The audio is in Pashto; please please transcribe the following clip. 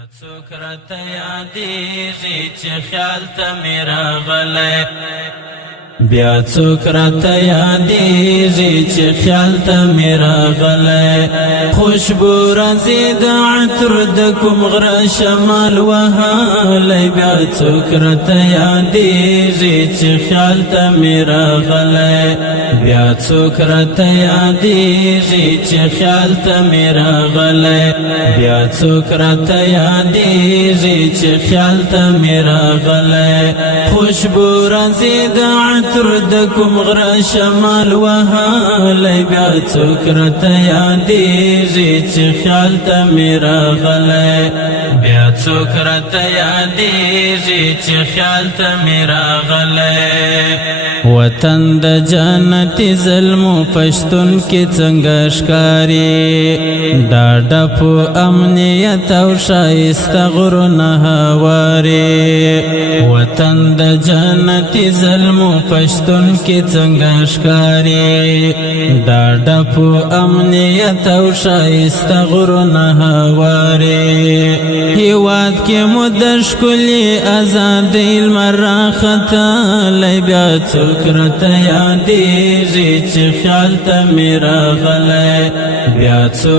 څوک راته یادېږي چې خیال ته مې راغلی بیا څوک راته یادېږي چې خیال ته مې راغلی خوشبو راځي د عطر د کوم غره شمال وهلی بیا څوک راته یادېږي چې خیال ته مې راغلی بیا څوک راته یادېږي چې خیال ته مې راغلی بیا څوک راته یادېږي چې خیال ته مې راغلی خوشبو راځي د عطر د کوم غره شمال وهلی بیا څوک راته یادېږي چې خیال ته مې راغلی بیا څوک راته یادېږي چې خیال ته مې راغلی وطن د جنتي ظلمو پښتون کې څنګه ښکاري ډاډه په امنیت او ښایسته غرونه هواري وطن د جنتي ظلمو پښتون کې څنګه ښکاري ډاډه په امنیت او ښایسته غرونه هواري هېواد کې مو د ښکلي ازادۍ لمر راختلی بیا څوک راته یادېږي چې خیال ته مې راغلی بیا څوک